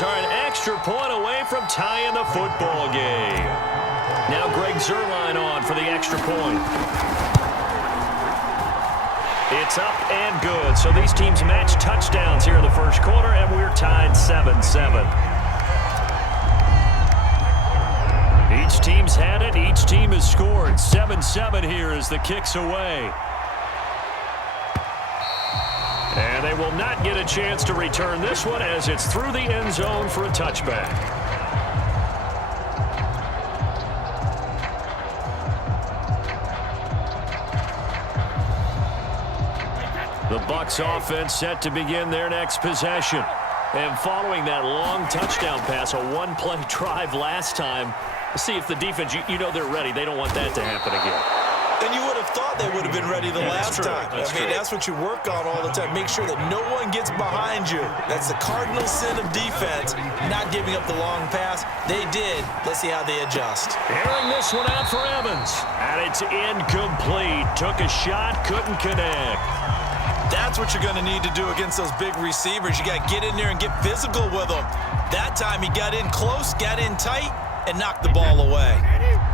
Eagles are an extra point away from tying the football game. Now Greg Zuerlein on for the extra point. It's up and good. So these teams match touchdowns here in the first quarter, and we're tied 7-7. Each team's had it. Each team has scored. 7-7 here as the kick's away. And they will not get a chance to return this one as it's through the end zone for a touchback. The Bucs offense set to begin their next possession. And following that long touchdown pass, a one-play drive last time, see if the defense, you know they're ready. They don't want that to happen again. And you would have thought they would have been ready the last time. That's what you work on all the time. Make sure that no one gets behind you. That's the cardinal sin of defense, not giving up the long pass. They did. Let's see how they adjust. Airing this one out for Evans. And it's incomplete. Took a shot, couldn't connect. That's what you're going to need to do against those big receivers. You got to get in there and get physical with them. That time he got in close, got in tight, and knocked the ball away.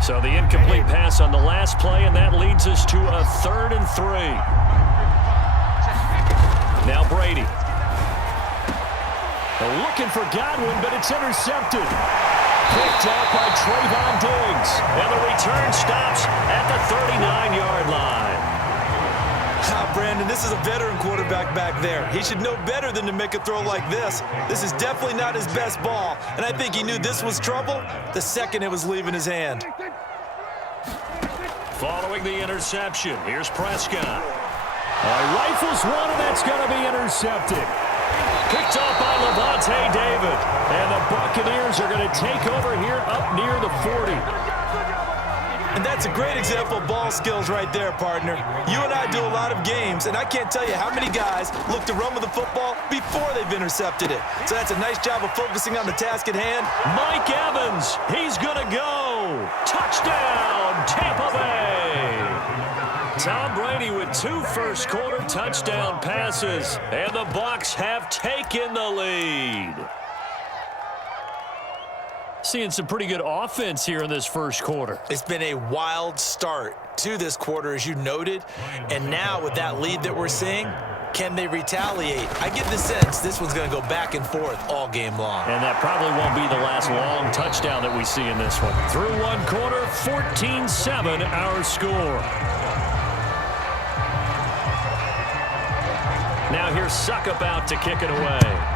So the incomplete pass on the last play, and that leads us to a 3rd and 3. Now Brady. They're looking for Godwin, but it's intercepted. Picked up by Trayvon Diggs. And the return stops at the 39-yard line. Brandon, this is a veteran quarterback back there. He should know better than to make a throw like this. This is definitely not his best ball, and I think he knew this was trouble the second it was leaving his hand. Following the interception, here's Prescott. Rifles one, and that's going to be intercepted. Picked off by Levante David, and the Buccaneers are going to take over here up near the 40. And that's a great example of ball skills right there, partner. You and I do a lot of games, and I can't tell you how many guys look to run with the football before they've intercepted it. So that's a nice job of focusing on the task at hand. Mike Evans, he's going to go. Touchdown, Tampa Bay. Tom Brady with 2 first-quarter touchdown passes, and the Bucs have taken the lead. Seeing some pretty good offense here in this first quarter. It's been a wild start to this quarter, as you noted. And now with that lead that we're seeing, can they retaliate? I get the sense this one's going to go back and forth all game long. And that probably won't be the last long touchdown that we see in this one. Through one quarter, 14-7 our score. Now here's Suckup out to kick it away.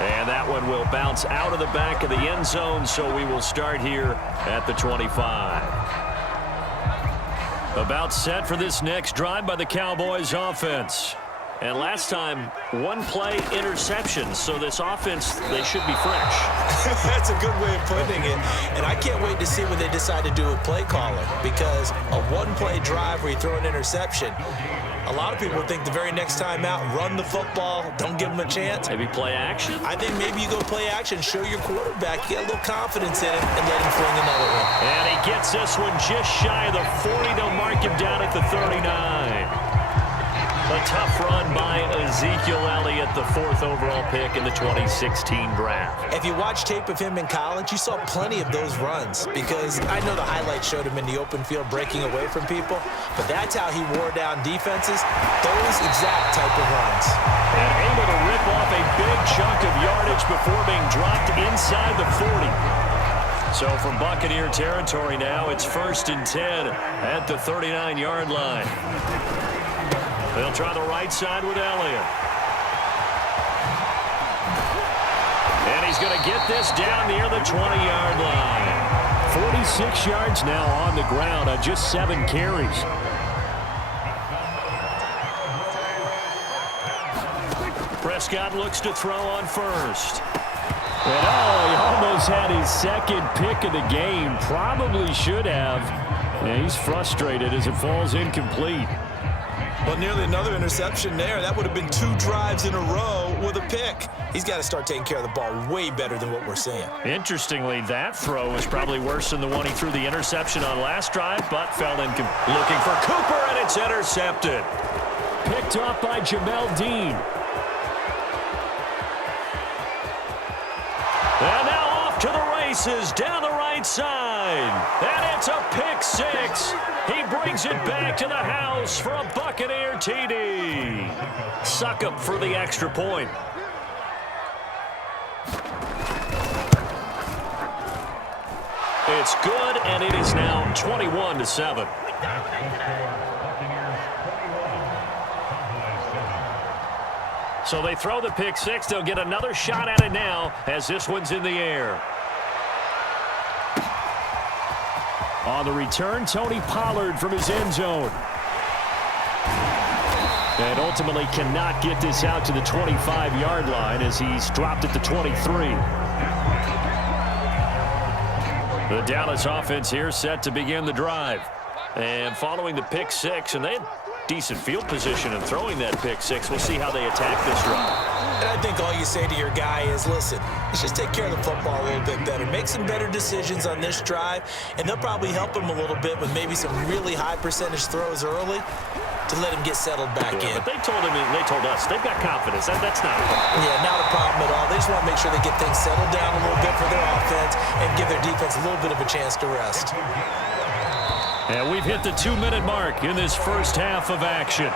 And that one will bounce out of the back of the end zone, so we will start here at the 25. About set for this next drive by the Cowboys offense. And last time, one-play interception, so this offense, they should be fresh. That's a good way of putting it. And I can't wait to see what they decide to do with play calling, because a one-play drive where you throw an interception, a lot of people think the very next time out, run the football, don't give them a chance. Maybe play action? I think maybe you go play action, show your quarterback, you get a little confidence in him, and let him fling another one. And he gets this one just shy of the 40. They'll mark him down at the 39. A tough run by Ezekiel Elliott, the 4th overall pick in the 2016 draft. If you watch tape of him in college, you saw plenty of those runs, because I know the highlights showed him in the open field breaking away from people, but that's how he wore down defenses, those exact type of runs. And able to rip off a big chunk of yardage before being dropped inside the 40. So from Buccaneer territory now, it's 1st and 10 at the 39-yard line. They'll try the right side with Elliott. And he's going to get this down near the 20-yard line. 46 yards now on the ground on just 7 carries. Prescott looks to throw on first. And he almost had his 2nd pick of the game. Probably should have. And he's frustrated as it falls incomplete. Well, nearly another interception there. That would have been 2 drives in a row with a pick. He's got to start taking care of the ball way better than what we're seeing. Interestingly, that throw was probably worse than the one he threw the interception on last drive, but fell incomplete. Looking for Cooper, and it's intercepted. picked off by Jamel Dean. And now off to the races down the right side. And it's a pick six. He brings it back to the house for a Buccaneer TD. Succop for the extra point. It's good, and it is now 21-7. So they throw the pick six. They'll get another shot at it now as this one's in the air. On the return, Tony Pollard from his end zone. And ultimately cannot get this out to the 25-yard line as he's dropped at the 23. The Dallas offense here set to begin the drive. And following the pick six, and they had decent field position in throwing that pick six. We'll see how they attack this drive. And I think all you say to your guy is, listen, let's just take care of the football a little bit better. Make some better decisions on this drive, and they'll probably help him a little bit with maybe some really high percentage throws early to let him get settled back in. But they told him, and they told us, they've got confidence. That's not a problem. Yeah, not a problem at all. They just want to make sure they get things settled down a little bit for their offense and give their defense a little bit of a chance to rest. And we've hit the 2-minute mark in this first half of action.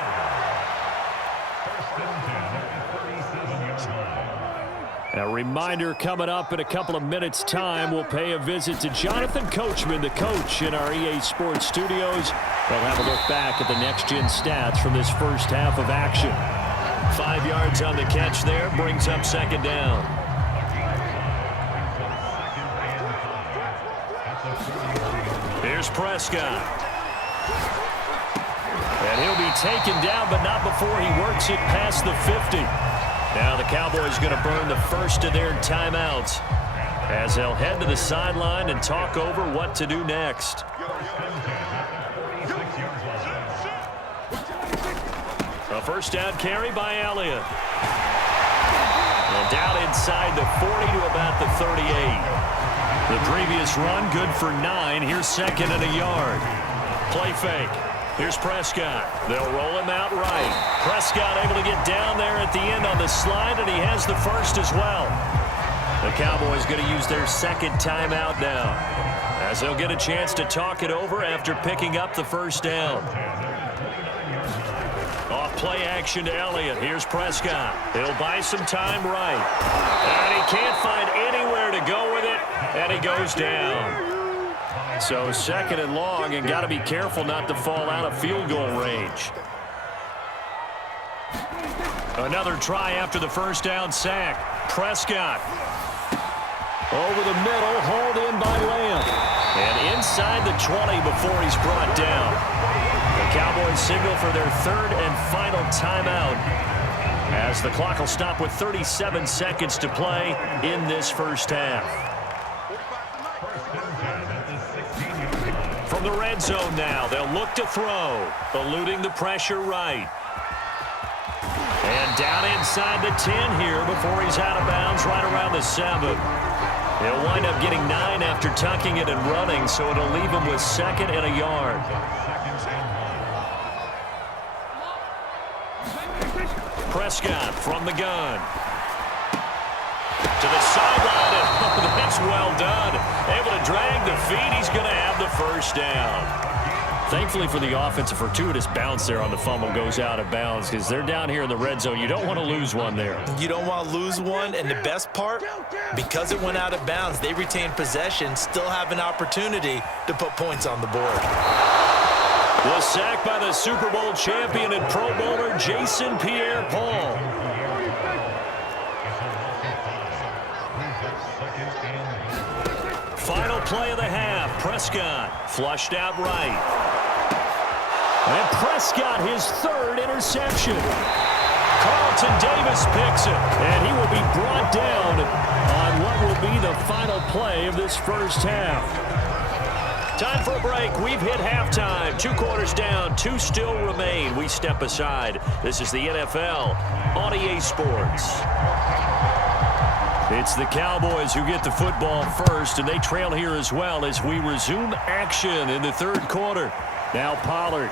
A reminder coming up in a couple of minutes' time, we'll pay a visit to Jonathan Coachman, the coach in our EA Sports studios. We'll have a look back at the next-gen stats from this first half of action. 5 yards on the catch there, brings up second down. Here's Prescott. And he'll be taken down, but not before he works it past the 50. Now the Cowboys going to burn the first of their timeouts as they'll head to the sideline and talk over what to do next. A first down carry by Elliott. And down inside the 40 to about the 38. The previous run, good for 9. Here's second and a yard. Play fake. Here's Prescott. They'll roll him out right. Prescott able to get down there at the end on the slide, and he has the first as well. The Cowboys going to use their second timeout now, as they'll get a chance to talk it over after picking up the first down. Off play action to Elliott. Here's Prescott. He'll buy some time right. And he can't find anywhere to go with it, and he goes down. So second and long, and got to be careful not to fall out of field goal range. Another try after the first down sack. Prescott. Over the middle, hauled in by Lamb. And inside the 20 before he's brought down. The Cowboys signal for their third and final timeout, as the clock will stop with 37 seconds to play in this first half. From the red zone now, they'll look to throw, eluding the pressure right. And down inside the 10 here before he's out of bounds right around the 7. He'll wind up getting 9 after tucking it and running, so it'll leave him with second and a yard. Prescott from the gun. To the sideline, and oh, that's well done. Able to drag the feet. He's going to have the first down. Thankfully for the offense, a fortuitous bounce there on the fumble goes out of bounds because they're down here in the red zone. You don't want to lose one there. You don't want to lose one, and the best part, because it went out of bounds, they retained possession, still have an opportunity to put points on the board. The sack by the Super Bowl champion and Pro Bowler Jason Pierre-Paul. Final play of the half. Prescott flushed out right. And Prescott, his third interception. Carlton Davis picks it, and he will be brought down on what will be the final play of this first half. Time for a break. We've hit halftime. 2 quarters down, 2 still remain. We step aside. This is the NFL on EA Sports. It's the Cowboys who get the football first, and they trail here as well as we resume action in the third quarter. Now Pollard.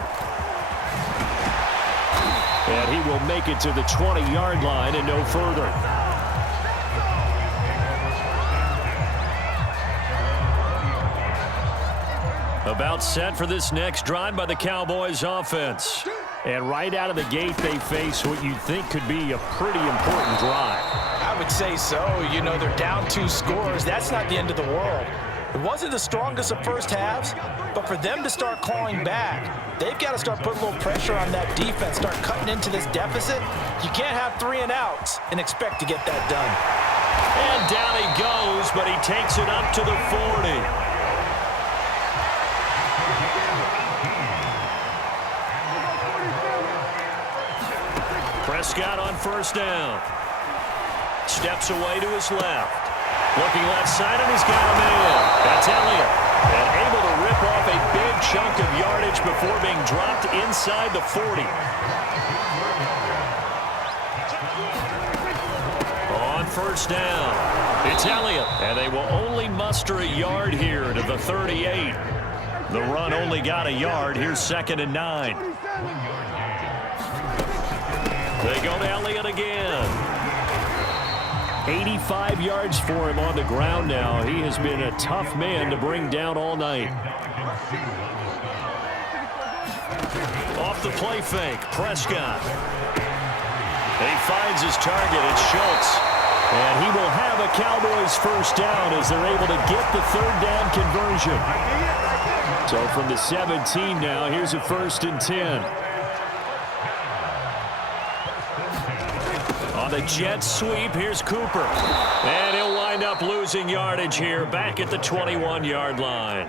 And he will make it to the 20-yard line and no further. About set for this next drive by the Cowboys offense. And right out of the gate, they face what you think could be a pretty important drive. I would say so. You know, they're down 2 scores. That's not the end of the world. It wasn't the strongest of first halves, but for them to start clawing back, they've got to start putting a little pressure on that defense, start cutting into this deficit. You can't have 3 and outs and expect to get that done. And down he goes, but he takes it up to the 40. Prescott on first down. Steps away to his left. Looking left side, and he's got a man. That's Elliott. And able to rip off a big chunk of yardage before being dropped inside the 40. On first down, it's Elliott. And they will only muster a yard here to the 38. The run only got a yard. Here's 2nd and 9. They go to Elliott again. 85 yards for him on the ground now. He has been a tough man to bring down all night. Off the play fake, Prescott. He finds his target, it's Schultz. And he will have a Cowboys first down as they're able to get the 3rd down conversion. So from the 17 now, here's a 1st and 10. On the jet sweep, here's Cooper. And he'll wind up losing yardage here back at the 21-yard line.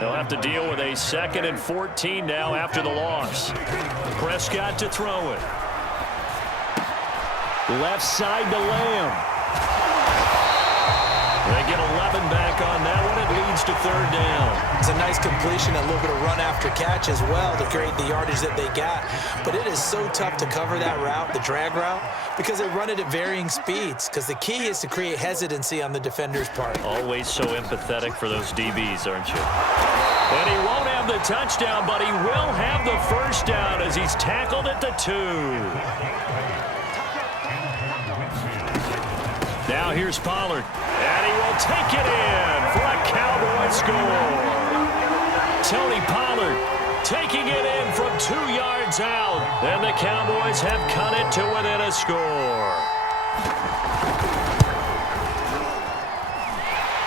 They'll have to deal with a 2nd and 14 now after the loss. Prescott to throw it. Left side to Lamb. They get 11 back on that one. It leads to 3rd down. It's a nice completion, a little bit of run after catch as well to create the yardage that they got. But it is so tough to cover that route, the drag route, because they run it at varying speeds. Because the key is to create hesitancy on the defender's part. Always so empathetic for those DBs, aren't you? And he won't have the touchdown, but he will have the first down as he's tackled at the 2. Now here's Pollard, and he will take it in for a Cowboy score. Tony Pollard taking it in from 2 yards out, and the Cowboys have cut it to within a score.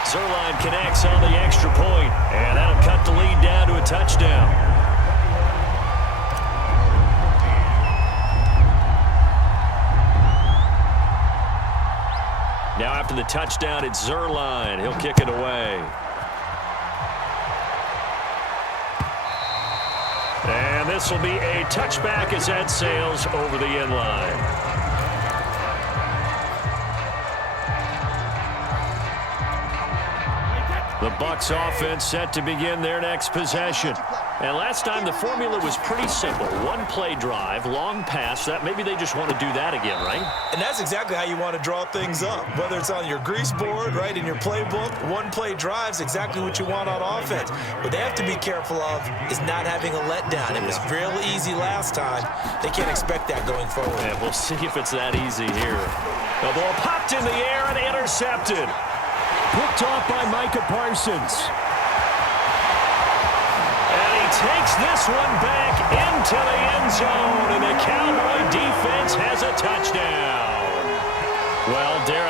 Zerline connects on the extra point, and that'll cut the lead down to a touchdown. Now after the touchdown, it's Zerline. He'll kick it away. And this will be a touchback as that sails over the end line. The Bucs offense set to begin their next possession. And last time the formula was pretty simple. 1-play drive, long pass. That maybe they just want to do that again, right? And that's exactly how you want to draw things up. Whether it's on your grease board, right, in your playbook, 1-play drive's exactly what you want on offense. What they have to be careful of is not having a letdown. It was real easy last time. They can't expect that going forward. And we'll see if it's that easy here. The ball popped in the air and intercepted. Picked off by Micah Parsons. And he takes this one back into the end zone, and the Cowboy defense has a touchdown. Well, dare I